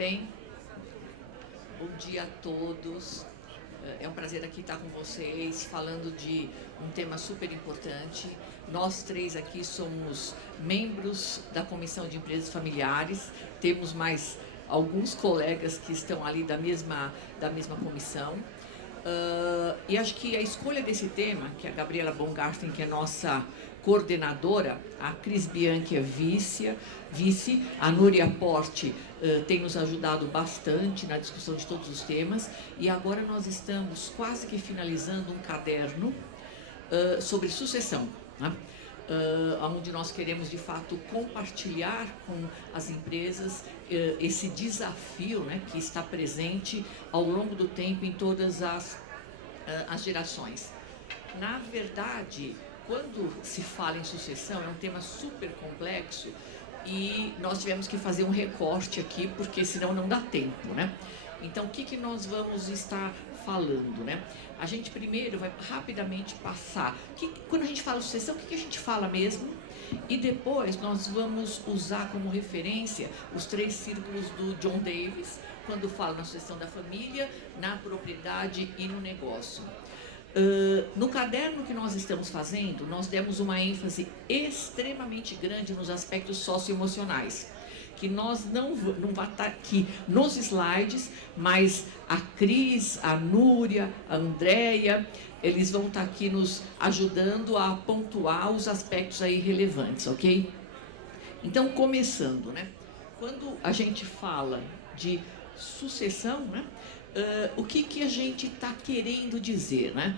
bem? Bom dia a todos. É um prazer aqui estar com vocês, falando de um tema super importante. Nós três aqui somos membros da Comissão de Empresas Familiares, temos mais alguns colegas que estão ali da mesma comissão. E acho que a escolha desse tema, que a Gabriela Baumgarten, que é nossa coordenadora, a Cris Bianchi é vice, a Núria Porte tem nos ajudado bastante na discussão de todos os temas, e agora nós estamos quase que finalizando um caderno sobre sucessão, né? Onde nós queremos de fato compartilhar com as empresas esse desafio, né, que está presente ao longo do tempo em todas as gerações. Na verdade, quando se fala em sucessão, é um tema super complexo e nós tivemos que fazer um recorte aqui, porque senão não dá tempo, né? Então, o que nós vamos estar falando, né? A gente primeiro vai rapidamente passar. Quando a gente fala sucessão, o que a gente fala mesmo? E depois nós vamos usar como referência os 3 círculos do John Davis, quando fala na sucessão da família, na propriedade e no negócio. No caderno que nós estamos fazendo, nós demos uma ênfase extremamente grande nos aspectos socioemocionais, que nós não vai estar aqui nos slides, mas a Cris, a Núria, a Andréia, eles vão estar aqui nos ajudando a pontuar os aspectos aí relevantes, ok? Então, começando, né? Quando a gente fala de sucessão, né? O que a gente está querendo dizer, né?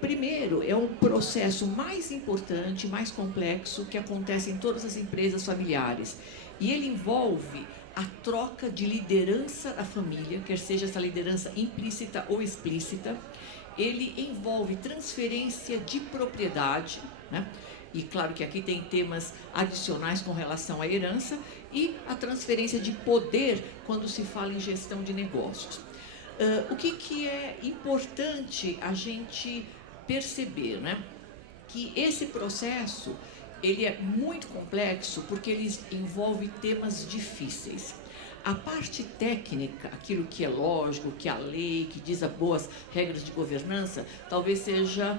Primeiro, é um processo mais importante, mais complexo, que acontece em todas as empresas familiares. E ele envolve a troca de liderança da família, quer seja essa liderança implícita ou explícita. Ele envolve transferência de propriedade, né? E claro que aqui tem temas adicionais com relação à herança, e a transferência de poder quando se fala em gestão de negócios. O que é importante a gente perceber, né? Que esse processo, ele é muito complexo porque ele envolve temas difíceis. A parte técnica, aquilo que é lógico, que é a lei, que diz as boas regras de governança, talvez seja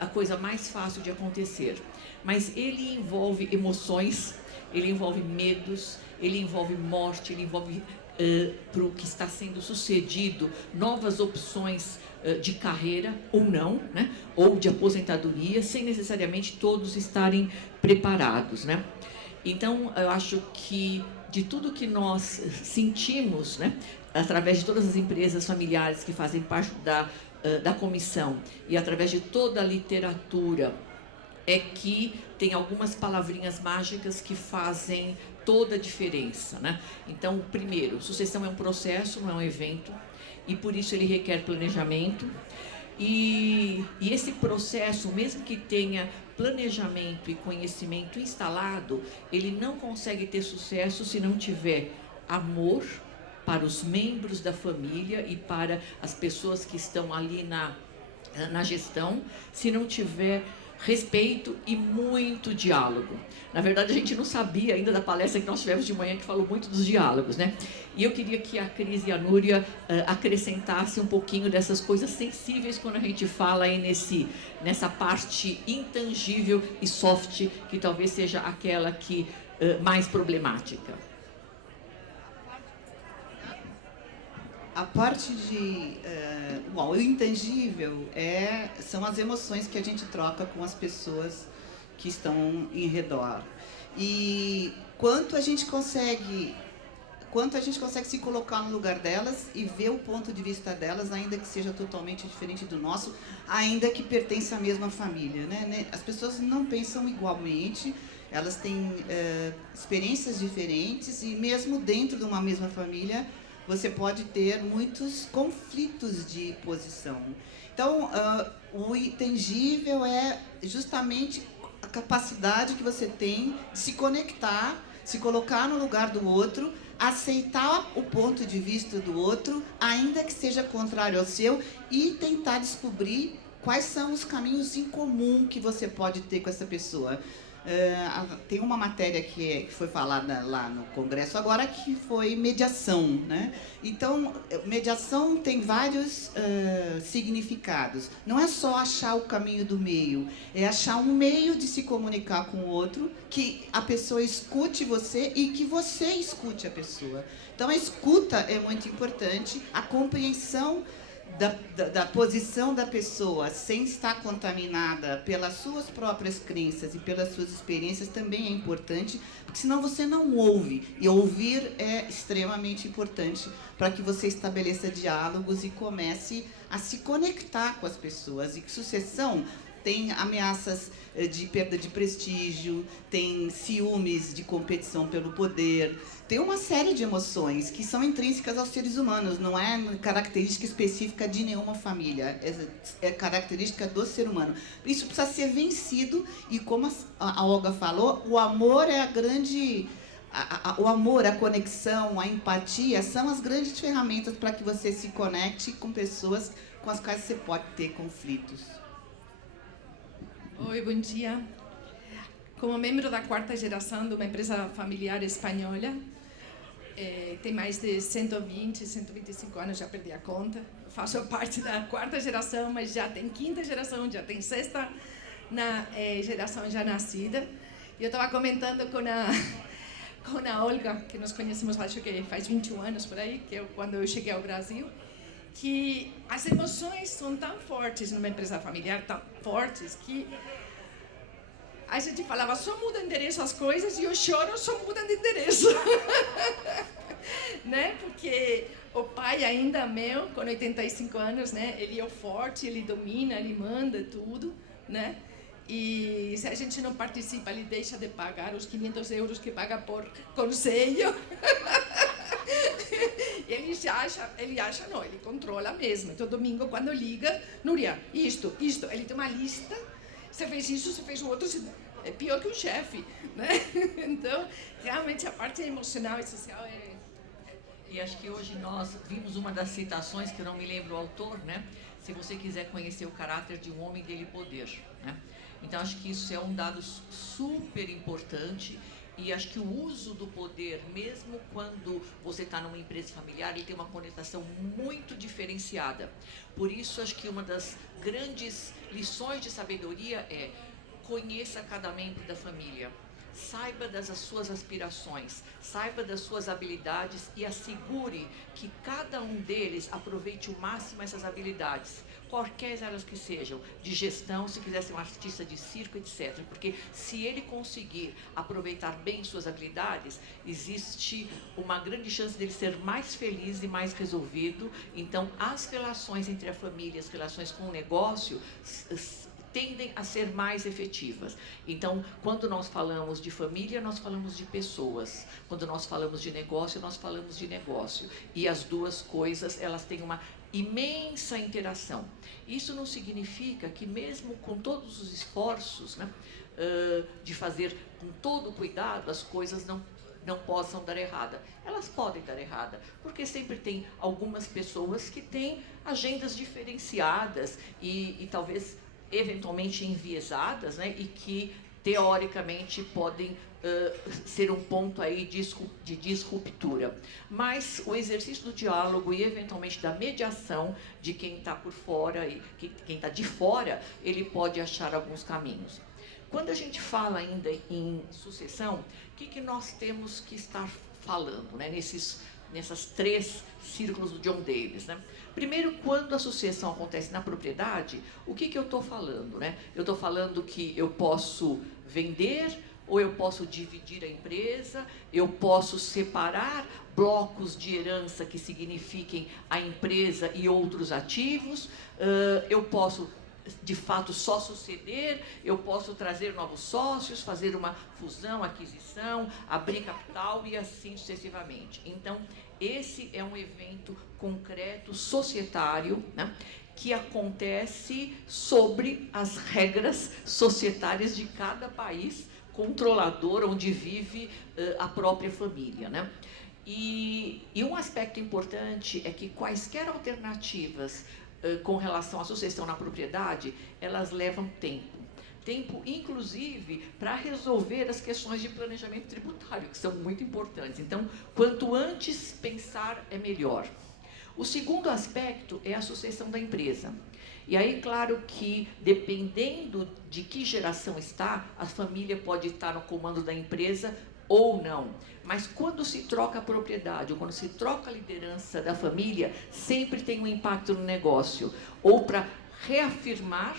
a coisa mais fácil de acontecer. Mas ele envolve emoções, ele envolve medos, ele envolve morte, ele envolve para o que está sendo sucedido, novas opções de carreira ou não, né? Ou de aposentadoria, sem necessariamente todos estarem preparados, né? Então, eu acho que de tudo que nós sentimos, né, através de todas as empresas familiares que fazem parte da comissão e através de toda a literatura, é que tem algumas palavrinhas mágicas que fazem toda a diferença, né? Então, primeiro, sucessão é um processo, não é um evento, e por isso ele requer planejamento. E esse processo, mesmo que tenha planejamento e conhecimento instalado, ele não consegue ter sucesso se não tiver amor para os membros da família e para as pessoas que estão ali na gestão, se não tiver respeito e muito diálogo. Na verdade, a gente não sabia ainda da palestra que nós tivemos de manhã, que falou muito dos diálogos, né? E eu queria que a Cris e a Núria acrescentassem um pouquinho dessas coisas sensíveis quando a gente fala aí nessa parte intangível e soft, que talvez seja aquela que mais problemática. A parte de... bom, o intangível são as emoções que a gente troca com as pessoas que estão em redor. E quanto a gente consegue se colocar no lugar delas e ver o ponto de vista delas, ainda que seja totalmente diferente do nosso, ainda que pertença à mesma família, né? As pessoas não pensam igualmente, elas têm experiências diferentes, e mesmo dentro de uma mesma família, você pode ter muitos conflitos de posição. Então, o intangível é justamente a capacidade que você tem de se conectar, se colocar no lugar do outro, aceitar o ponto de vista do outro, ainda que seja contrário ao seu, e tentar descobrir quais são os caminhos em comum que você pode ter com essa pessoa. Tem uma matéria que foi falada lá no Congresso agora, que foi mediação, né? Então, mediação tem vários significados. Não é só achar o caminho do meio, é achar um meio de se comunicar com o outro, que a pessoa escute você e que você escute a pessoa. Então, a escuta é muito importante, a compreensão da posição da pessoa sem estar contaminada pelas suas próprias crenças e pelas suas experiências também é importante, porque senão você não ouve. E ouvir é extremamente importante para que você estabeleça diálogos e comece a se conectar com as pessoas. E que sucessão tem ameaças de perda de prestígio, tem ciúmes de competição pelo poder, tem uma série de emoções que são intrínsecas aos seres humanos, não é característica específica de nenhuma família, é característica do ser humano. Isso precisa ser vencido e, como a Olga falou, o amor é a grande... O amor, a conexão, a empatia são as grandes ferramentas para que você se conecte com pessoas com as quais você pode ter conflitos. Oi, bom dia. Como membro da quarta geração de uma empresa familiar espanhola, tem mais de 120, 125 anos, já perdi a conta. Faço parte da quarta geração, mas já tem quinta geração, já tem sexta geração já nascida. Eu estava comentando com a Olga, que nos conhecemos, acho que faz 21 anos por aí, quando eu cheguei ao Brasil, que as emoções são tão fortes numa empresa familiar, tão fortes, que a gente falava, só muda de endereço as coisas, e eu choro, só muda de endereço. Né? Porque o pai ainda meu, com 85 anos, né? Ele é o forte, ele domina, ele manda tudo, né? E se a gente não participa, ele deixa de pagar os 500 euros que paga por conselho. Ele acha não, ele controla mesmo. Então, domingo, quando liga, Núria, isto, ele tem uma lista, você fez isso, você fez o outro, é pior que um chefe, né? Então, realmente, a parte emocional e social é... E acho que hoje nós vimos uma das citações, que eu não me lembro o autor, né? Se você quiser conhecer o caráter de um homem, dele poder, né? Então, acho que isso é um dado super importante. E acho que o uso do poder, mesmo quando você está numa empresa familiar, ele tem uma conotação muito diferenciada. Por isso, acho que uma das grandes lições de sabedoria é: conheça cada membro da família, saiba das suas aspirações, saiba das suas habilidades e assegure que cada um deles aproveite o máximo essas habilidades, qualquer elas que sejam, de gestão, se quiser ser um artista de circo, etc. Porque se ele conseguir aproveitar bem suas habilidades, existe uma grande chance dele ser mais feliz e mais resolvido. Então, as relações entre a família, as relações com o negócio, tendem a ser mais efetivas. Então, quando nós falamos de família, nós falamos de pessoas. Quando nós falamos de negócio, nós falamos de negócio. E as duas coisas, elas têm uma imensa interação. Isso não significa que, mesmo com todos os esforços, né, de fazer com todo o cuidado, as coisas não possam dar errada. Elas podem dar errada, porque sempre tem algumas pessoas que têm agendas diferenciadas e talvez eventualmente enviesadas, né, e que teoricamente podem ser um ponto aí de disruptura. Mas o exercício do diálogo e eventualmente da mediação de quem está por fora e quem está de fora, ele pode achar alguns caminhos. Quando a gente fala ainda em sucessão, o que nós temos que estar falando, né, nessas três círculos do John Davis, né? Primeiro, quando a sucessão acontece na propriedade, o que eu estou falando, né? Eu estou falando que eu posso vender, ou eu posso dividir a empresa, eu posso separar blocos de herança que signifiquem a empresa e outros ativos, eu posso, de fato, só suceder, eu posso trazer novos sócios, fazer uma fusão, aquisição, abrir capital e assim sucessivamente. Então, esse é um evento concreto, societário, né, que acontece sobre as regras societárias de cada país controlador onde vive a própria família, né? E um aspecto importante é que quaisquer alternativas com relação à sucessão na propriedade, elas levam tempo. tempo, inclusive, para resolver as questões de planejamento tributário, que são muito importantes. Então, quanto antes pensar, é melhor. O segundo aspecto é a sucessão da empresa. E aí, claro que, dependendo de que geração está, a família pode estar no comando da empresa ou não. Mas quando se troca a propriedade, ou quando se troca a liderança da família, sempre tem um impacto no negócio. Ou para reafirmar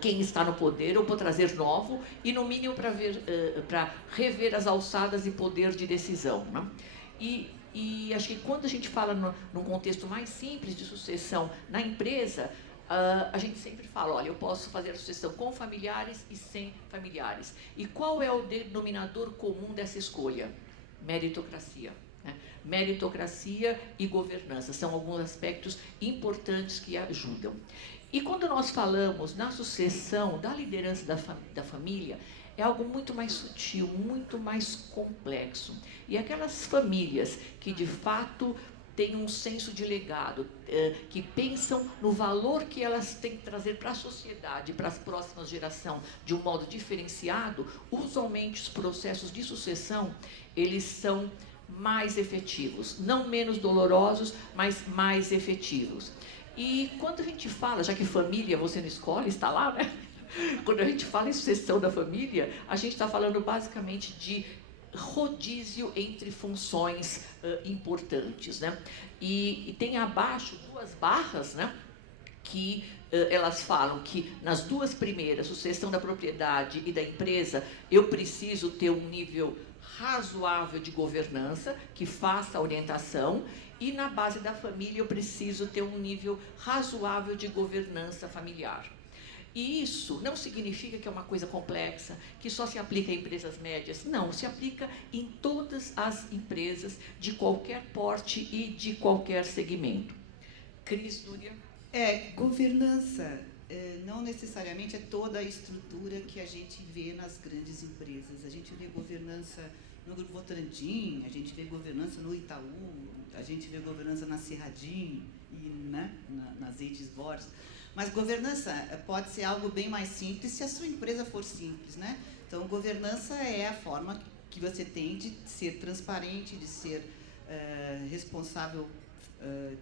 quem está no poder, ou para trazer novo, e no mínimo para rever as alçadas e poder de decisão, né? E acho que quando a gente fala num contexto mais simples de sucessão na empresa, a gente sempre fala, olha, eu posso fazer a sucessão com familiares e sem familiares. E qual é o denominador comum dessa escolha? Meritocracia. Né? Meritocracia e governança são alguns aspectos importantes que ajudam. E quando nós falamos na sucessão da liderança da família, é algo muito mais sutil, muito mais complexo. E aquelas famílias que, de fato, têm um senso de legado, que pensam no valor que elas têm que trazer para a sociedade, para as próximas gerações, de um modo diferenciado, usualmente os processos de sucessão, eles são mais efetivos. Não menos dolorosos, mas mais efetivos. E quando a gente fala, já que família você não escolhe, está lá, né? Quando a gente fala em sucessão da família, a gente está falando basicamente de rodízio entre funções importantes, né? E tem abaixo 2 barras, né? Que elas falam que nas 2 primeiras, sucessão da propriedade e da empresa, eu preciso ter um nível razoável de governança que faça a orientação, e na base da família eu preciso ter um nível razoável de governança familiar. E isso não significa que é uma coisa complexa, que só se aplica a empresas médias. Não, se aplica em todas as empresas de qualquer porte e de qualquer segmento. Cris, Núria? Governança não necessariamente é toda a estrutura que a gente vê nas grandes empresas. A gente vê governança no Grupo Votorantim, a gente vê governança no Itaú, a gente vê governança na Serradim e, né, nas Eites Borges. Mas governança pode ser algo bem mais simples se a sua empresa for simples, né? Então, governança é a forma que você tem de ser transparente, de ser responsável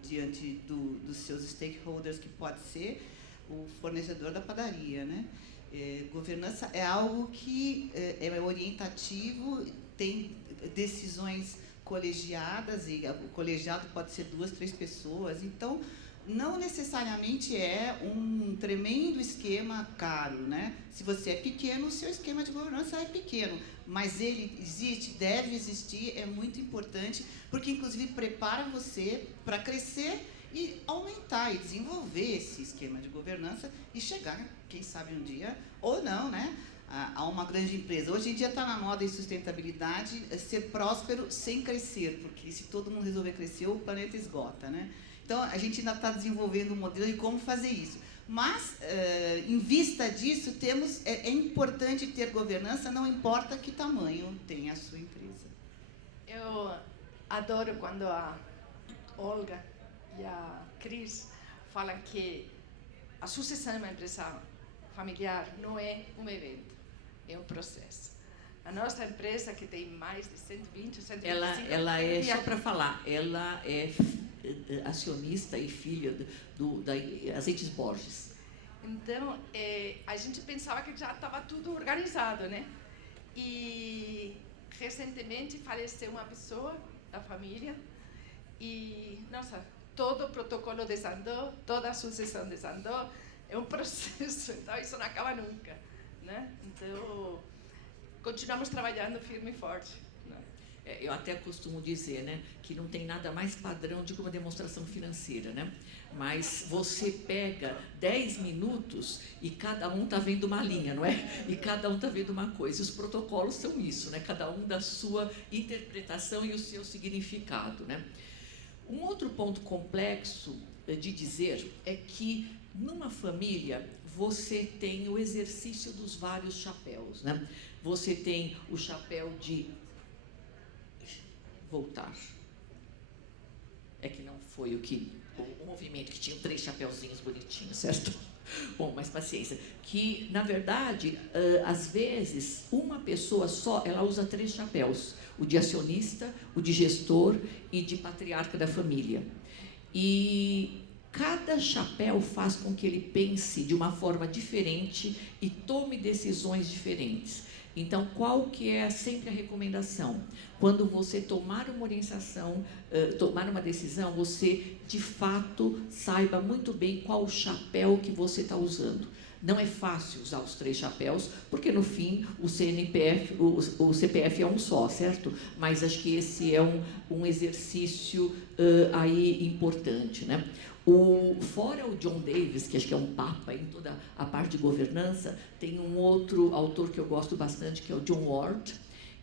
diante dos seus stakeholders, que pode ser o fornecedor da padaria, né? Governança é algo que é orientativo, tem decisões colegiadas, e o colegiado pode ser 2, 3 pessoas, então não necessariamente é um tremendo esquema caro, né? Se você é pequeno, o seu esquema de governança é pequeno, mas ele existe, deve existir, é muito importante, porque inclusive prepara você para crescer e aumentar e desenvolver esse esquema de governança e chegar, quem sabe um dia, ou não, né, a uma grande empresa. Hoje em dia está na moda em sustentabilidade ser próspero sem crescer, porque se todo mundo resolver crescer, o planeta esgota, né? Então, a gente ainda está desenvolvendo um modelo de como fazer isso. Mas, em vista disso, é importante ter governança, não importa que tamanho tenha a sua empresa. Eu adoro quando a Olga e a Cris falam que a sucessão de uma empresa familiar não é um evento, é um processo. A nossa empresa, que tem mais de 120, 125... Ela é, só para falar, ela é acionista e filha da Eites Borges. Então, a gente pensava que já estava tudo organizado, né? E, recentemente, faleceu uma pessoa da família e, nossa, todo o protocolo desandou, toda a sucessão desandou, é um processo, então isso não acaba nunca, né? Então, continuamos trabalhando firme e forte. Né? Eu até costumo dizer, né, que não tem nada mais padrão do que uma demonstração financeira, né? Mas você pega 10 minutos e cada um está vendo uma linha, não é? E cada um está vendo uma coisa. Os protocolos são isso, né? Cada um da sua interpretação e o seu significado, né? Um outro ponto complexo de dizer é que numa família você tem o exercício dos vários chapéus, né? Você tem o chapéu de voltar. É que não foi o movimento que tinha 3 chapeuzinhos bonitinhos, certo? Bom, mas paciência. Que, na verdade, às vezes, uma pessoa só, ela usa 3 chapéus. O de acionista, o de gestor e de patriarca da família. E cada chapéu faz com que ele pense de uma forma diferente e tome decisões diferentes. Então, qual que é sempre a recomendação? Quando você tomar uma orientação, tomar uma decisão, você, de fato, saiba muito bem qual o chapéu que você está usando. Não é fácil usar os 3 chapéus, porque, no fim, o CPF é um só, certo? Mas acho que esse é um exercício aí importante, né? Fora o John Davis, que acho que é um papa em toda a parte de governança, tem um outro autor que eu gosto bastante, que é o John Ward,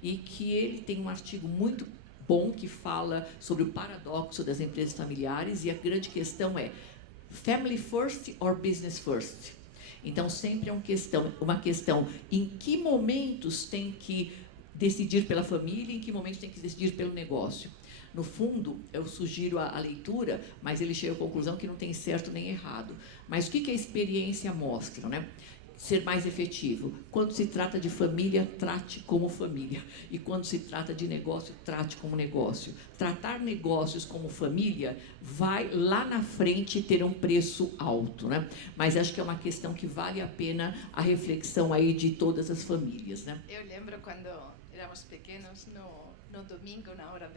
e que ele tem um artigo muito bom que fala sobre o paradoxo das empresas familiares, e a grande questão é family first or business first? Então, sempre é uma questão em que momentos tem que decidir pela família, em que momentos tem que decidir pelo negócio. No fundo, eu sugiro a leitura, mas ele chega à conclusão que não tem certo nem errado. Mas o que a experiência mostra, né? Ser mais efetivo. Quando se trata de família, trate como família. E quando se trata de negócio, trate como negócio. Tratar negócios como família vai lá na frente ter um preço alto, né? Mas acho que é uma questão que vale a pena a reflexão aí de todas as famílias, né? Eu lembro quando éramos pequenos, no domingo, na hora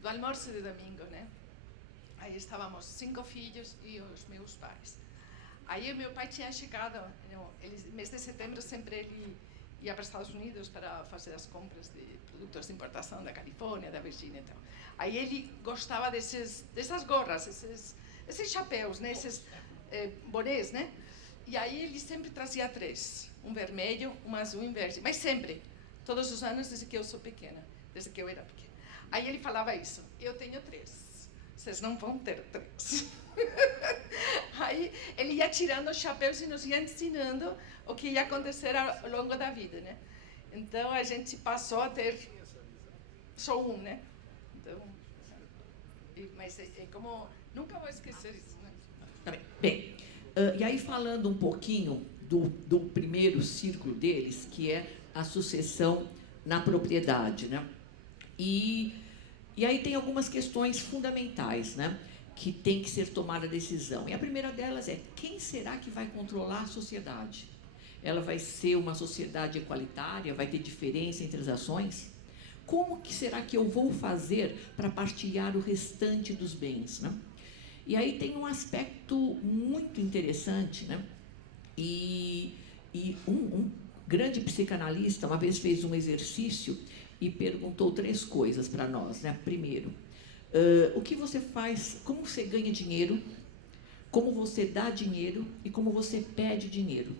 do almoço de domingo, né? Aí estávamos 5 filhos e os meus pais. Aí o meu pai tinha chegado, no mês de setembro sempre ele ia para os Estados Unidos para fazer as compras de produtos de importação da Califórnia, da Virgínia e tal. Aí ele gostava dessas gorras, esses chapéus, né? Esses bonés, né? E aí ele sempre trazia 3, um vermelho, um azul e um verde, mas sempre, todos os anos desde que eu sou pequena, desde que eu era pequena. Aí ele falava isso: eu tenho 3, vocês não vão ter 3. Aí ele ia tirando os chapéus e nos ia ensinando o que ia acontecer ao longo da vida, né? Então a gente passou a ter só um, né? Então, mas é como nunca vou esquecer isso, né? Tá bem. Bem, e aí falando um pouquinho do primeiro círculo deles, que é a sucessão na propriedade, né? E aí tem algumas questões fundamentais, né? Que tem que ser tomada a decisão. E a primeira delas é: quem será que vai controlar a sociedade? Ela vai ser uma sociedade equalitária? Vai ter diferença entre as ações? Como que será que eu vou fazer para partilhar o restante dos bens, né? E aí tem um aspecto muito interessante, né? E um grande psicanalista uma vez fez um exercício e perguntou 3 coisas para nós, né? Primeiro, o que você faz, como você ganha dinheiro, como você dá dinheiro e como você pede dinheiro.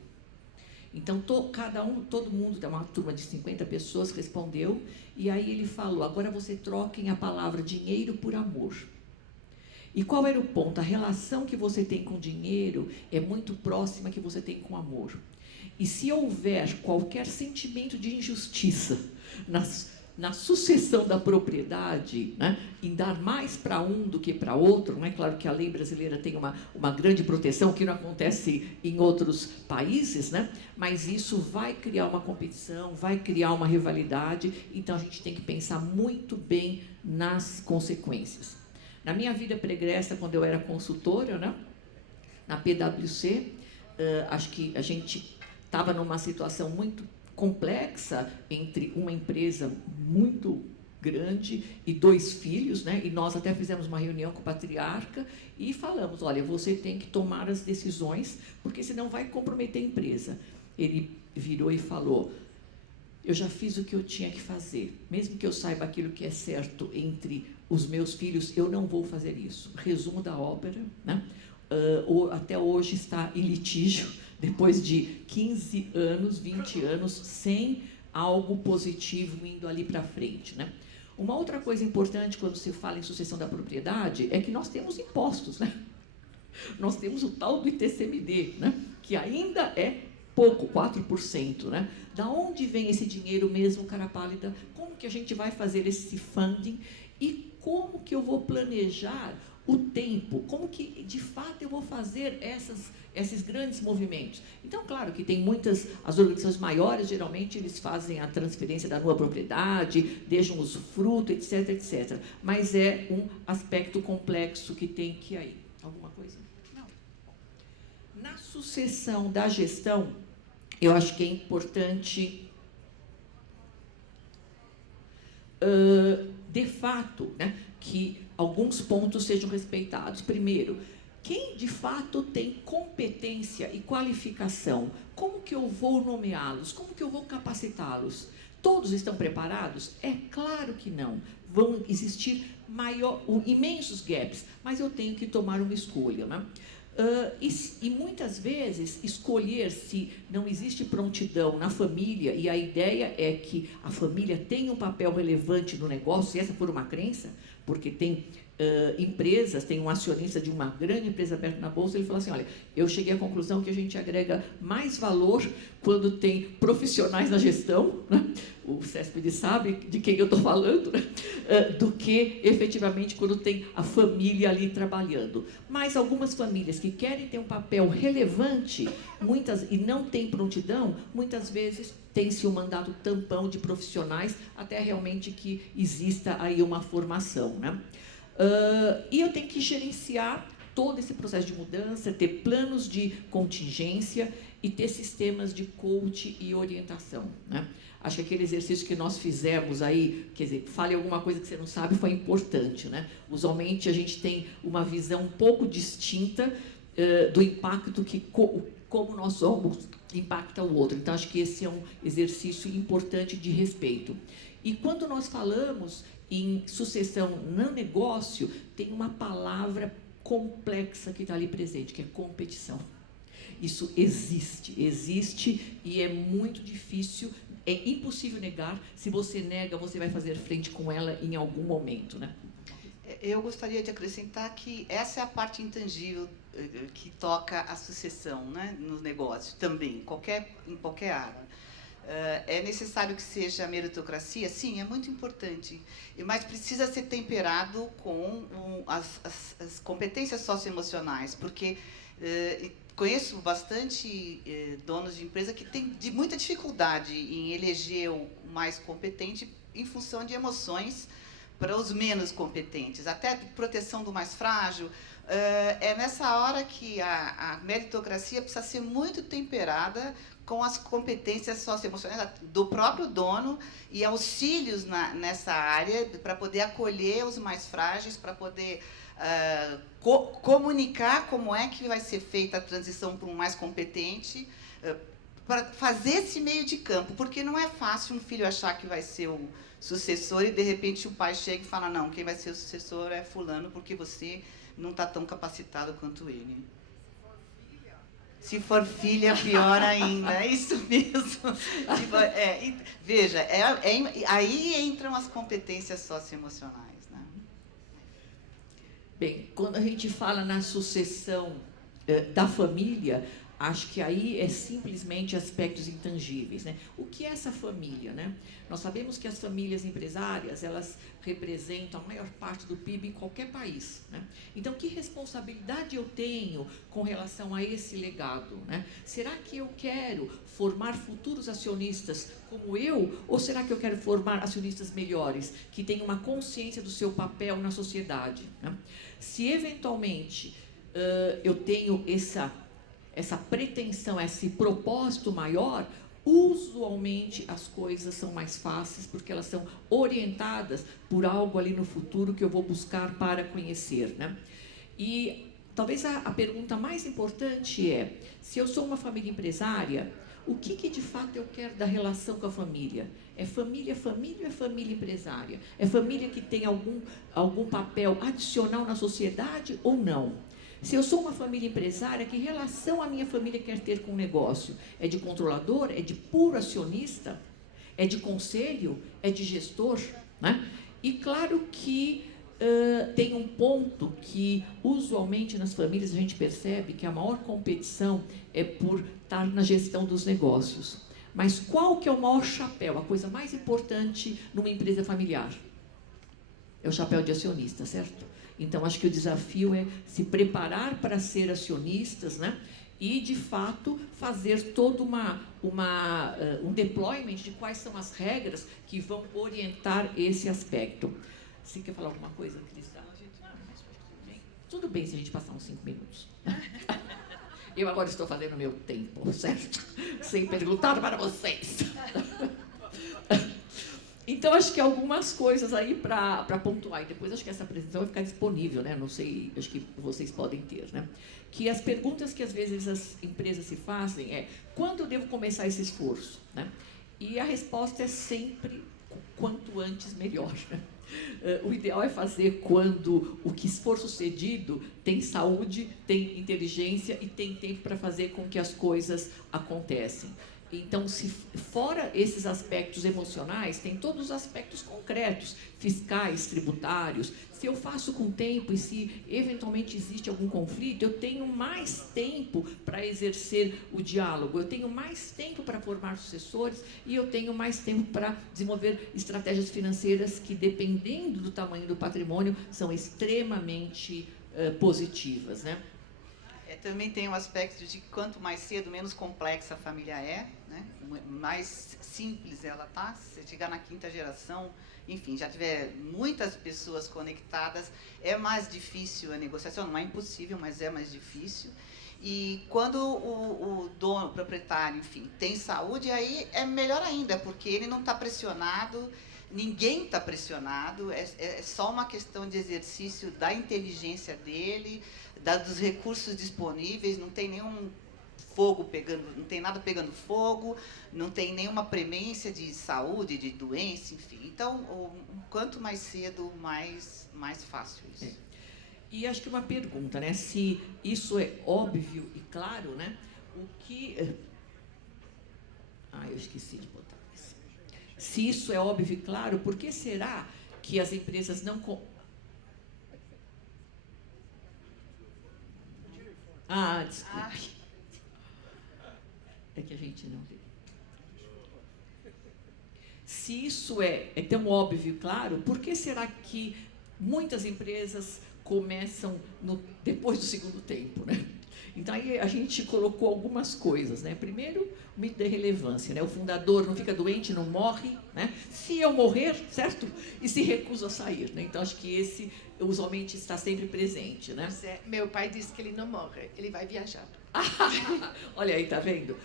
Então, todo mundo, uma turma de 50 pessoas respondeu, e aí ele falou: agora você troquem a palavra dinheiro por amor. E qual era o ponto? A relação que você tem com dinheiro é muito próxima que você tem com amor. E se houver qualquer sentimento de injustiça na sucessão da propriedade, né, em dar mais para um do que para outro, não é claro que a lei brasileira tem uma grande proteção que não acontece em outros países, né, mas isso vai criar uma competição, vai criar uma rivalidade, então a gente tem que pensar muito bem nas consequências. Na minha vida pregressa, quando eu era consultora, né, na PwC, acho que a gente estava numa situação muito complexa entre uma empresa muito grande e 2 filhos, né? E nós até fizemos uma reunião com o patriarca e falamos: olha, você tem que tomar as decisões, porque senão vai comprometer a empresa. Ele virou e falou: eu já fiz o que eu tinha que fazer, mesmo que eu saiba aquilo que é certo entre os meus filhos, eu não vou fazer isso. Resumo da ópera, né? Até hoje está em litígio, depois de 15 anos, 20 anos, sem algo positivo indo ali para frente, né? Uma outra coisa importante quando se fala em sucessão da propriedade é que nós temos impostos, né? Nós temos o tal do ITCMD, né? Que ainda é pouco, 4%, né? Da onde vem esse dinheiro mesmo, cara pálida? Como que a gente vai fazer esse funding? E como que eu vou planejar o tempo, como que de fato eu vou fazer esses grandes movimentos. Então, claro que tem as organizações maiores, geralmente eles fazem a transferência da nova propriedade, deixam o usufruto, etc, etc. Mas é um aspecto complexo que tem que ir aí. Alguma coisa? Não. Na sucessão da gestão, eu acho que é importante, de fato, né, que alguns pontos sejam respeitados. Primeiro, quem de fato tem competência e qualificação? Como que eu vou nomeá-los? Como que eu vou capacitá-los? Todos estão preparados? É claro que não. Vão existir imensos gaps, mas eu tenho que tomar uma escolha, né? E muitas vezes escolher, se não existe prontidão na família, e a ideia é que a família tenha um papel relevante no negócio, se essa for uma crença, porque tem empresas, tem um acionista de uma grande empresa aberta na bolsa, ele fala assim, olha, eu cheguei à conclusão que a gente agrega mais valor quando tem profissionais na gestão, né? O CESPD sabe de quem eu estou falando, né? Do que efetivamente quando tem a família ali trabalhando. Mas algumas famílias que querem ter um papel relevante, e não têm prontidão, muitas vezes tem-se um mandato tampão de profissionais até realmente que exista aí uma formação, né? E eu tenho que gerenciar todo esse processo de mudança, ter planos de contingência e ter sistemas de coach e orientação, né? Acho que aquele exercício que nós fizemos aí, quer dizer, fale alguma coisa que você não sabe, foi importante, né? Usualmente a gente tem uma visão um pouco distinta do impacto que como nós somos impacta o outro. Então, acho que esse é um exercício importante de respeito. E quando nós falamos em sucessão no negócio, tem uma palavra complexa que está ali presente, que é competição. Isso existe e é muito difícil, é impossível negar. Se você nega, você vai fazer frente com ela em algum momento, né? Eu gostaria de acrescentar que essa é a parte intangível que toca a sucessão, né, nos negócios também, em qualquer área. É necessário que seja a meritocracia? Sim, é muito importante, mas precisa ser temperado com as competências socioemocionais, porque conheço bastante donos de empresa que têm muita dificuldade em eleger o mais competente em função de emoções para os menos competentes, até proteção do mais frágil. É nessa hora que a meritocracia precisa ser muito temperada com as competências socioemocionais do próprio dono e auxílios nessa área para poder acolher os mais frágeis, para poder comunicar como é que vai ser feita a transição para um mais competente, para fazer esse meio de campo, porque não é fácil um filho achar que vai ser o sucessor e, de repente, o pai chega e fala, não, quem vai ser o sucessor é fulano, porque você não está tão capacitado quanto ele. Se for filha, pior ainda. É isso mesmo. Veja, aí entram as competências socioemocionais, né? Bem, quando a gente fala na sucessão da família, acho que aí é simplesmente aspectos intangíveis, né? O que é essa família, né? Nós sabemos que as famílias empresárias, elas representam a maior parte do PIB em qualquer país, né? Então, que responsabilidade eu tenho com relação a esse legado, né? Será que eu quero formar futuros acionistas como eu, ou será que eu quero formar acionistas melhores, que tenham uma consciência do seu papel na sociedade, né? Se, eventualmente, eu tenho essa pretensão, esse propósito maior, usualmente as coisas são mais fáceis, porque elas são orientadas por algo ali no futuro que eu vou buscar para conhecer, né? E talvez a pergunta mais importante é, se eu sou uma família empresária, o que de fato eu quero da relação com a família? É família ou é família empresária? É família que tem algum papel adicional na sociedade ou não? Se eu sou uma família empresária, que relação a minha família quer ter com o negócio? É de controlador? É de puro acionista? É de conselho? É de gestor? Né? E claro que tem um ponto que, usualmente, nas famílias a gente percebe que a maior competição é por estar na gestão dos negócios. Mas qual que é o maior chapéu, a coisa mais importante numa empresa familiar? é o chapéu de acionista, certo? Então, acho que o desafio é se preparar para ser acionistas, né? E, de fato, fazer todo um deployment de quais são as regras que vão orientar esse aspecto. Você quer falar alguma coisa, Cris? Tudo bem se a gente passar uns 5 minutos. Eu agora estou fazendo o meu tempo, certo? Sem perguntar para vocês. Então, acho que algumas coisas aí para pontuar. E depois acho que essa apresentação vai ficar disponível, né? Não sei, acho que vocês podem ter, né? Que as perguntas que às vezes as empresas se fazem é: quando eu devo começar esse esforço? Né? E a resposta é sempre quanto antes melhor. Né? O ideal é fazer quando o que for sucedido tem saúde, tem inteligência e tem tempo para fazer com que as coisas acontecem. Então, se fora esses aspectos emocionais, tem todos os aspectos concretos, fiscais, tributários. Se eu faço com tempo e se eventualmente existe algum conflito, eu tenho mais tempo para exercer o diálogo, eu tenho mais tempo para formar sucessores e eu tenho mais tempo para desenvolver estratégias financeiras que, dependendo do tamanho do patrimônio, são extremamente positivas, né? Também tem um aspecto de que quanto mais cedo, menos complexa a família é, né? Mais simples ela está. Se chegar na 5ª geração, enfim, já tiver muitas pessoas conectadas, é mais difícil a negociação, não é impossível, mas é mais difícil. E quando o dono, o proprietário, enfim, tem saúde, aí é melhor ainda, porque ele não está pressionado, ninguém está pressionado, é só uma questão de exercício da inteligência dele, dos recursos disponíveis, não tem nenhum fogo pegando, não tem nada pegando fogo, não tem nenhuma premência de saúde, de doença, enfim. Então, quanto mais cedo, mais fácil isso. É. E acho que uma pergunta, né? Se isso é óbvio e claro, né? O que... eu esqueci de botar isso. Se isso é óbvio e claro, por que será que as empresas não... Desculpe. É que a gente não vê. Se isso é tão óbvio e claro, por que será que muitas empresas começam depois do segundo tempo, né? Então, aí a gente colocou algumas coisas, né? Primeiro, o mito da relevância, né? O fundador não fica doente, não morre, né? Se eu morrer, certo? E se recusa a sair, né? Então, acho que esse usualmente está sempre presente, né? Meu pai disse que ele não morre, ele vai viajar. Olha aí, tá vendo?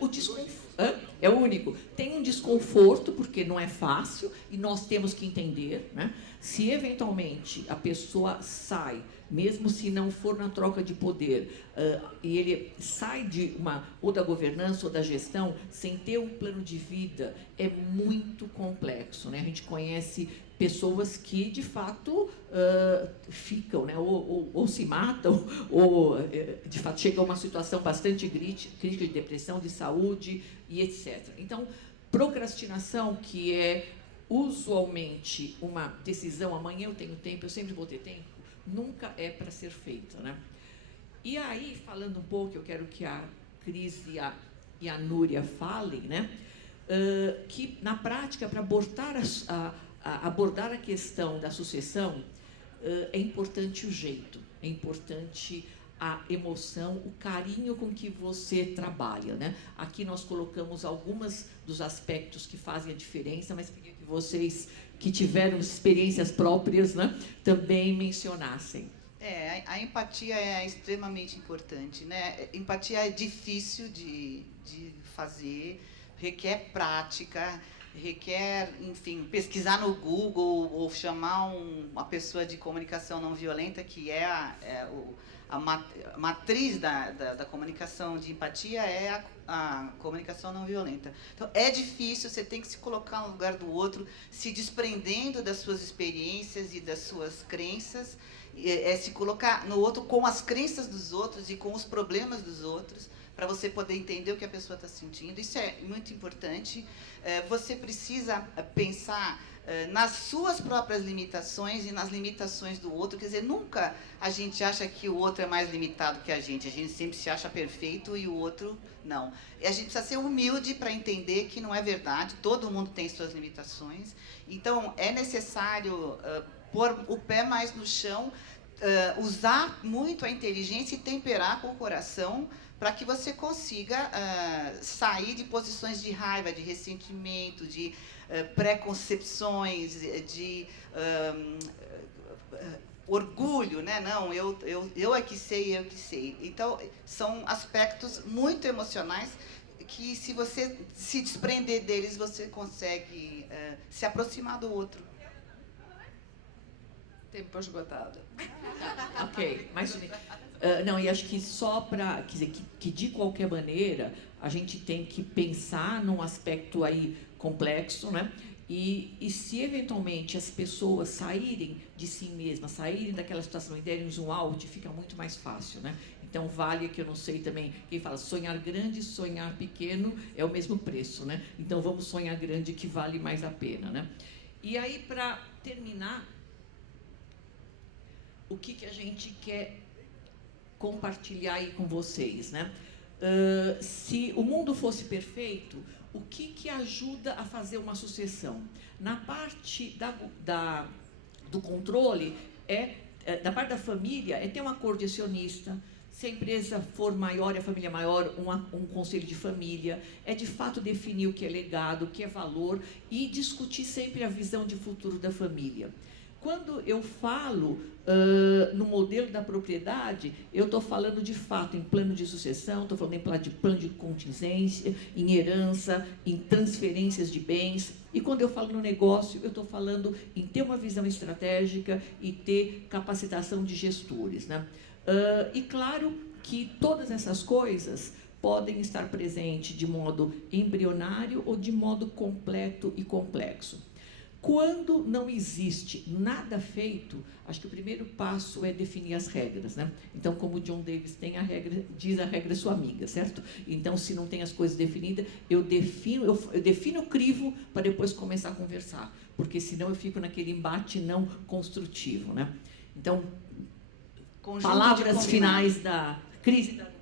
O desconforto é o único. Tem um desconforto, porque não é fácil, e nós temos que entender, né? Se eventualmente a pessoa sai, mesmo se não for na troca de poder, e ele sai ou da governança ou da gestão, sem ter um plano de vida, é muito complexo, né? A gente conhece pessoas que, de fato, ficam, né? ou se matam, ou, de fato, chegam a uma situação bastante crítica de depressão, de saúde e etc. Então, procrastinação, que é usualmente uma decisão, amanhã eu tenho tempo, eu sempre vou ter tempo, nunca é para ser feita, né? E aí, falando um pouco, eu quero que a Cris e a Núria falem, né? Que, na prática, para abordar a questão da sucessão, é importante o jeito, é importante a emoção, o carinho com que você trabalha, né? Aqui nós colocamos alguns dos aspectos que fazem a diferença, mas queria que vocês, que tiveram experiências próprias, né, também mencionassem. A empatia é extremamente importante, né? Empatia é difícil de fazer, requer prática, requer, enfim, pesquisar no Google ou chamar uma pessoa de comunicação não violenta, que é a matriz da comunicação de empatia é a comunicação não violenta. Então, é difícil, você tem que se colocar no lugar do outro, se desprendendo das suas experiências e das suas crenças, se colocar no outro com as crenças dos outros e com os problemas dos outros, para você poder entender o que a pessoa está sentindo. Isso é muito importante. Você precisa pensar nas suas próprias limitações e nas limitações do outro. Quer dizer, nunca a gente acha que o outro é mais limitado que a gente sempre se acha perfeito e o outro não. E a gente precisa ser humilde para entender que não é verdade, todo mundo tem suas limitações. Então, é necessário pôr o pé mais no chão, usar muito a inteligência e temperar com o coração para que você consiga sair de posições de raiva, de ressentimento, de preconcepções, de orgulho, né? Não, eu é que sei, eu que sei. Então, são aspectos muito emocionais que, se você se desprender deles, você consegue se aproximar do outro. Tempo esgotado. Ok, mas não, e acho que só para, quer dizer, que de qualquer maneira a gente tem que pensar num aspecto aí complexo, né? E se eventualmente as pessoas saírem de si mesmas, saírem daquela situação e derem um zoom out, fica muito mais fácil, né? Então vale, que eu não sei também, quem fala sonhar grande, sonhar pequeno é o mesmo preço, né? Então vamos sonhar grande, que vale mais a pena, né? E aí, para terminar, o que a gente quer compartilhar aí com vocês, né? Se o mundo fosse perfeito, o que ajuda a fazer uma sucessão? Na parte do controle, da parte da família, é ter um acordo de acionista. Se a empresa for maior e a família maior, um conselho de família. É, de fato, definir o que é legado, o que é valor e discutir sempre a visão de futuro da família. Quando eu falo no modelo da propriedade, eu estou falando de fato em plano de sucessão, estou falando em plano de contingência, em herança, em transferências de bens. E quando eu falo no negócio, eu estou falando em ter uma visão estratégica e ter capacitação de gestores, né? E claro que todas essas coisas podem estar presentes de modo embrionário ou de modo completo e complexo. Quando não existe nada feito, acho que o primeiro passo é definir as regras, né? Então, como o John Davis tem a regra, diz a regra é sua amiga, certo? Então, se não tem as coisas definidas, eu defino o crivo para depois começar a conversar, porque senão eu fico naquele embate não construtivo, né? Então, palavras finais da crise da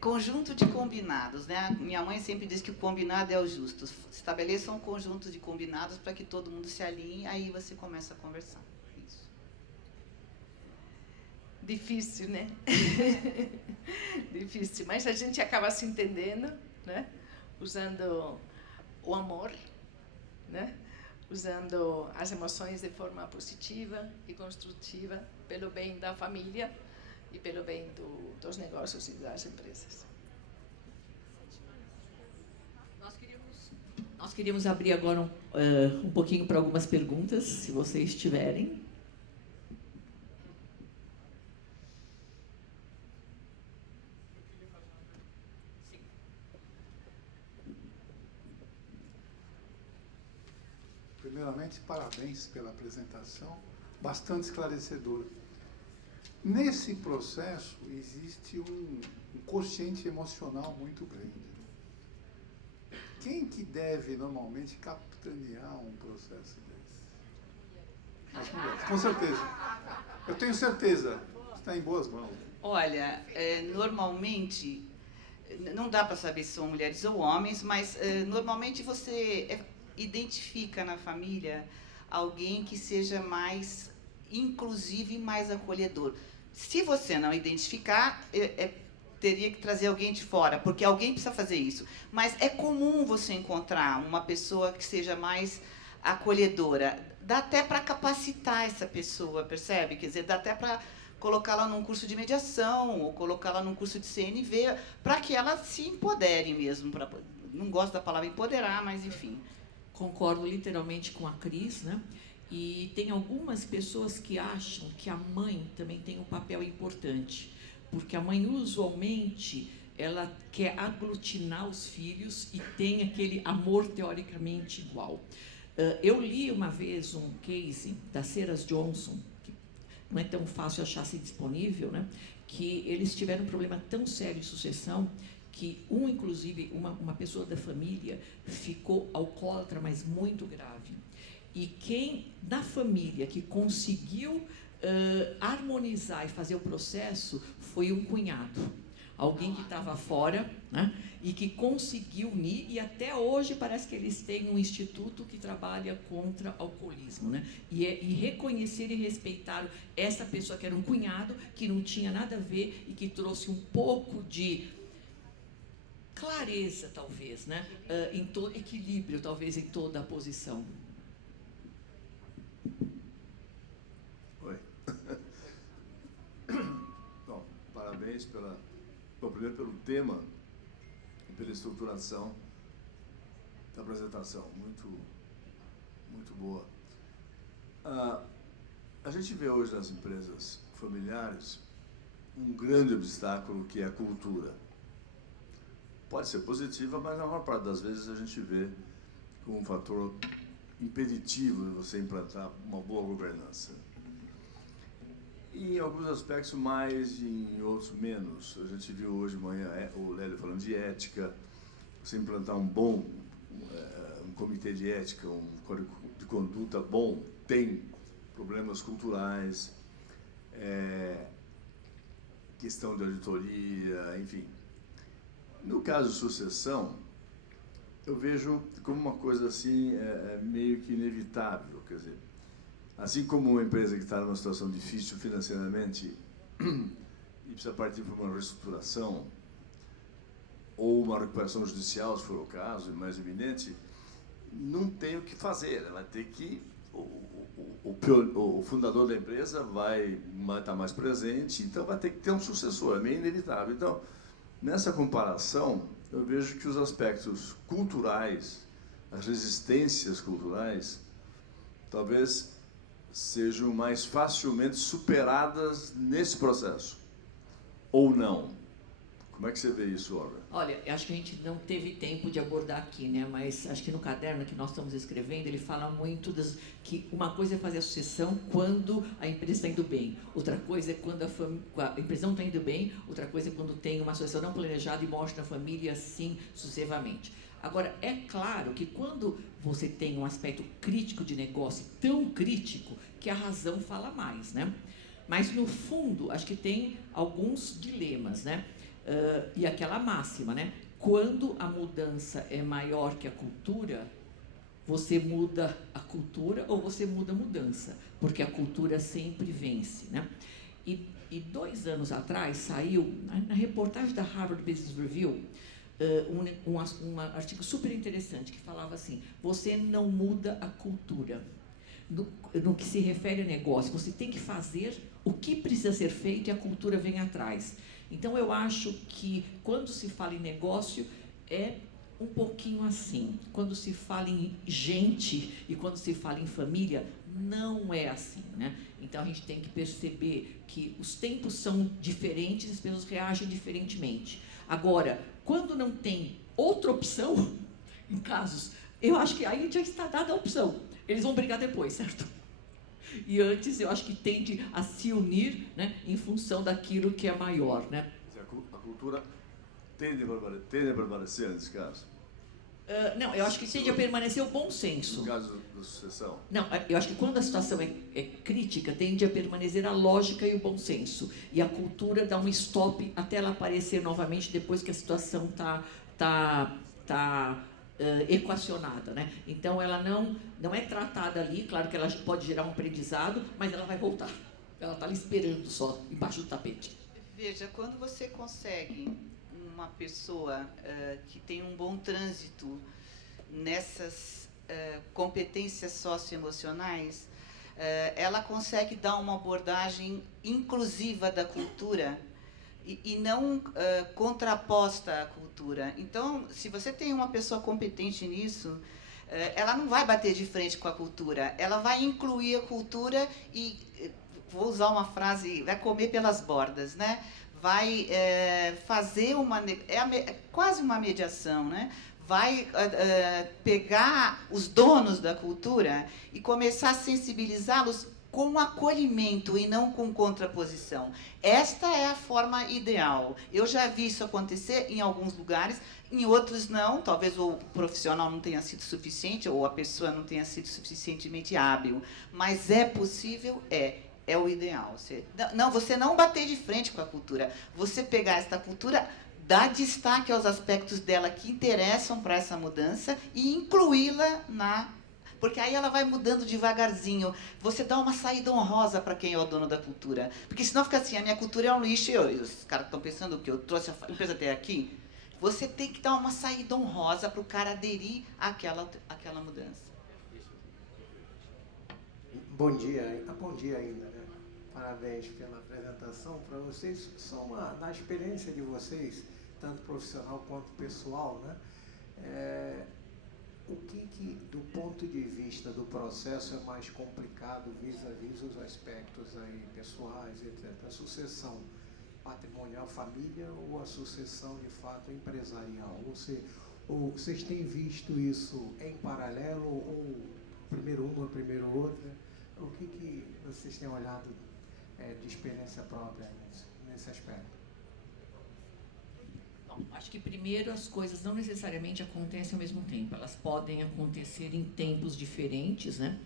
conjunto de combinados, né? Minha mãe sempre diz que o combinado é o justo. Estabeleça um conjunto de combinados para que todo mundo se alinhe, aí você começa a conversar. Isso. Difícil, né? Difícil, mas a gente acaba se entendendo, né? Usando o amor, né? Usando as emoções de forma positiva e construtiva pelo bem da família e pelo bem dos negócios e das empresas. Nós queríamos abrir agora um pouquinho para algumas perguntas, se vocês tiverem. Primeiramente, parabéns pela apresentação, bastante esclarecedora. Nesse processo, existe um quociente emocional muito grande. Quem que deve, normalmente, capitanear um processo desse? As mulheres, com certeza. Eu tenho certeza, está em boas mãos. Olha, normalmente, não dá para saber se são mulheres ou homens, mas normalmente você identifica na família alguém que seja mais inclusivo e mais acolhedor. Se você não identificar, teria que trazer alguém de fora, porque alguém precisa fazer isso. Mas é comum você encontrar uma pessoa que seja mais acolhedora. Dá até para capacitar essa pessoa, percebe? Quer dizer, dá até para colocá-la num curso de mediação, ou colocá-la num curso de CNV, para que ela se empodere mesmo. Não gosto da palavra empoderar, mas enfim. Concordo literalmente com a Cris, né? E tem algumas pessoas que acham que a mãe também tem um papel importante, porque a mãe, usualmente, ela quer aglutinar os filhos e tem aquele amor teoricamente igual. Eu li uma vez um case da Ceras Johnson, que não é tão fácil achar se disponível, né? Que eles tiveram um problema tão sério de sucessão que inclusive, uma pessoa da família ficou alcoólatra, mas muito grave. E quem da família que conseguiu harmonizar e fazer o processo foi um cunhado. alguém que estava fora, né? E que conseguiu unir, e até hoje parece que eles têm um instituto que trabalha contra alcoolismo, né? E reconhecer e respeitar essa pessoa que era um cunhado, que não tinha nada a ver e que trouxe um pouco de clareza, talvez, né? Em todo equilíbrio, talvez, em toda a posição. Oi. Bom, parabéns primeiro pelo tema e pela estruturação da apresentação, muito boa. A gente vê hoje nas empresas familiares um grande obstáculo que é a cultura. Pode ser positiva, mas na maior parte das vezes a gente vê como um fator impeditivo de você implantar uma boa governança. E em alguns aspectos mais e em outros menos. A gente viu hoje de manhã o Lélio falando de ética, você implantar um comitê de ética, um código de conduta bom, tem problemas culturais, questão de auditoria, enfim. No caso de sucessão, eu vejo como uma coisa assim, meio que inevitável, quer dizer, assim como uma empresa que está numa situação difícil financeiramente e precisa partir para uma reestruturação ou uma recuperação judicial, se for o caso, mais iminente, não tem o que fazer, ela vai ter que... O fundador da empresa vai estar mais presente, então vai ter que ter um sucessor, é meio inevitável. Então, nessa comparação, eu vejo que os aspectos culturais, as resistências culturais, talvez sejam mais facilmente superadas nesse processo. Ou não? Como é que você vê isso, Olga? Olha, eu acho que a gente não teve tempo de abordar aqui, né? Mas acho que no caderno que nós estamos escrevendo, ele fala muito que uma coisa é fazer a sucessão quando a empresa está indo bem. Outra coisa é quando a empresa não está indo bem. Outra coisa é quando tem uma sucessão não planejada e morte na família, e assim sucessivamente. Agora, é claro que quando você tem um aspecto crítico de negócio, tão crítico, que a razão fala mais, né? Mas, no fundo, acho que tem alguns dilemas, né? E aquela máxima, né? Quando a mudança é maior que a cultura, você muda a cultura ou você muda a mudança, porque a cultura sempre vence, né? E 2 anos atrás saiu, na reportagem da Harvard Business Review, um artigo super interessante que falava assim: você não muda a cultura. No que se refere a negócio, você tem que fazer o que precisa ser feito e a cultura vem atrás. Então, eu acho que quando se fala em negócio, é um pouquinho assim. Quando se fala em gente e quando se fala em família, não é assim, né? Então, a gente tem que perceber que os tempos são diferentes e as pessoas reagem diferentemente. Agora, quando não tem outra opção, em casos, eu acho que aí já está dada a opção. Eles vão brigar depois, certo? E antes, eu acho que tende a se unir, né, em função daquilo que é maior, né? A cultura tende a prevalecer nesse caso? Não, eu acho que tende a permanecer o bom senso. No caso da sucessão? Não, eu acho que quando a situação é crítica, tende a permanecer a lógica e o bom senso. E a cultura dá um stop até ela aparecer novamente depois que a situação está equacionada, né? Então, ela não é tratada ali, claro que ela pode gerar um aprendizado, mas ela vai voltar. Ela está ali esperando só, embaixo do tapete. Veja, quando você consegue uma pessoa que tem um bom trânsito nessas competências socioemocionais, ela consegue dar uma abordagem inclusiva da cultura e não contraposta à cultura. Então, se você tem uma pessoa competente nisso, ela não vai bater de frente com a cultura, ela vai incluir a cultura e, vou usar uma frase, vai comer pelas bordas, né? Vai fazer quase uma mediação, né? Vai pegar os donos da cultura e começar a sensibilizá-los com acolhimento e não com contraposição. Esta é a forma ideal. Eu já vi isso acontecer em alguns lugares, em outros não. Talvez o profissional não tenha sido suficiente ou a pessoa não tenha sido suficientemente hábil. Mas é possível, é o ideal. Você não bater de frente com a cultura. Você pegar esta cultura, dar destaque aos aspectos dela que interessam para essa mudança e incluí-la na... Porque aí ela vai mudando devagarzinho. Você dá uma saída honrosa para quem é o dono da cultura. Porque senão fica assim, a minha cultura é um lixo. Os caras estão pensando que eu trouxe a empresa até aqui. Você tem que dar uma saída honrosa para o cara aderir àquela mudança. Bom dia ainda, né? Parabéns pela apresentação. Para vocês, só na experiência de vocês, tanto profissional quanto pessoal, né? O que, do ponto de vista do processo, é mais complicado vis-à-vis os aspectos aí pessoais, etc. A sucessão patrimonial, família, ou a sucessão, de fato, empresarial? Ou vocês têm visto isso em paralelo, ou primeiro uma, primeiro outra? O que vocês têm olhado de experiência própria nesse aspecto? Bom, acho que primeiro as coisas não necessariamente acontecem ao mesmo tempo, elas podem acontecer em tempos diferentes, né?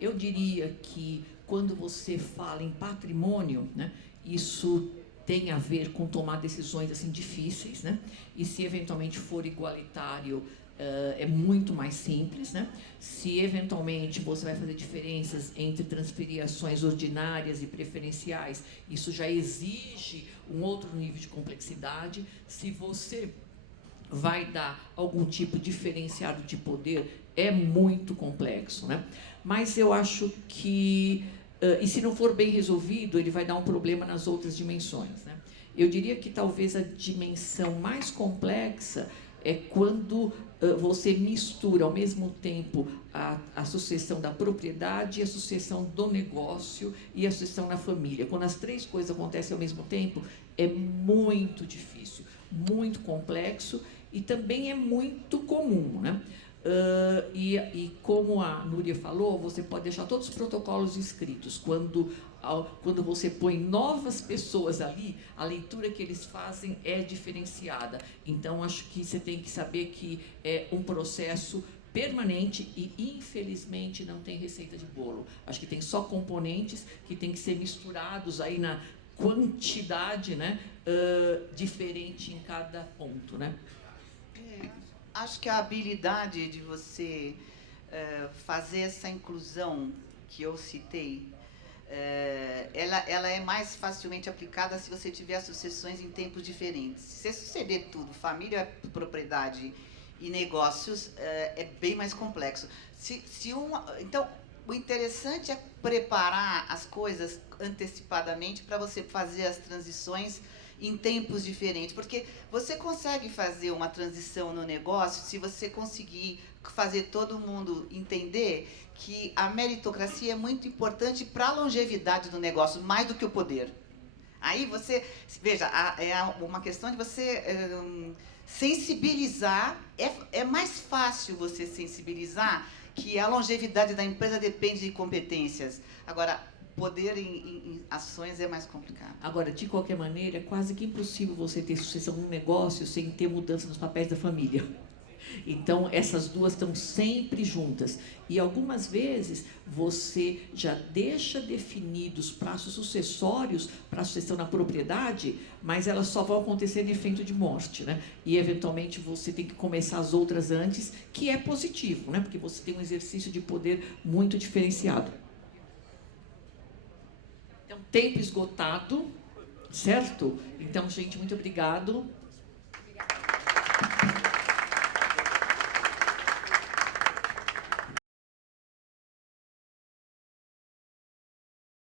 Eu diria que quando você fala em patrimônio, né, isso tem a ver com tomar decisões assim difíceis, né? E se eventualmente for igualitário, é muito mais simples, né? Se eventualmente você vai fazer diferenças entre transferir ações ordinárias e preferenciais, isso já exige um outro nível de complexidade. Se você vai dar algum tipo diferenciado de poder, é muito complexo, né? Mas eu acho que, e se não for bem resolvido, ele vai dar um problema nas outras dimensões, né? Eu diria que talvez a dimensão mais complexa é quando você mistura ao mesmo tempo a sucessão da propriedade, a sucessão do negócio e a sucessão na família. Quando as três coisas acontecem ao mesmo tempo, é muito difícil, muito complexo e também é muito comum, né? E como a Núria falou, você pode deixar todos os protocolos escritos. Quando você põe novas pessoas ali, a leitura que eles fazem é diferenciada. Então, acho que você tem que saber que é um processo permanente e, infelizmente, não tem receita de bolo. Acho que tem só componentes que têm que ser misturados aí na quantidade, né, diferente em cada ponto, né? Acho que a habilidade de você fazer essa inclusão que eu citei, ela é mais facilmente aplicada se você tiver sucessões em tempos diferentes. Se você suceder tudo, família, propriedade e negócios, é bem mais complexo. Então, o interessante é preparar as coisas antecipadamente para você fazer as transições em tempos diferentes, porque você consegue fazer uma transição no negócio se você conseguir fazer todo mundo entender que a meritocracia é muito importante para a longevidade do negócio, mais do que o poder. Aí você, veja, é uma questão de você sensibilizar, é mais fácil você sensibilizar que a longevidade da empresa depende de competências. Agora, poder em ações é mais complicado. Agora, de qualquer maneira, é quase que impossível você ter sucessão num negócio sem ter mudança nos papéis da família. Então, essas duas estão sempre juntas. E algumas vezes você já deixa definidos prazos sucessórios para a sucessão na propriedade, mas elas só vão acontecer em efeito de morte, né? E, eventualmente, você tem que começar as outras antes, que é positivo, né? Porque você tem um exercício de poder muito diferenciado. Então, tempo esgotado, certo? Então, gente, muito obrigado.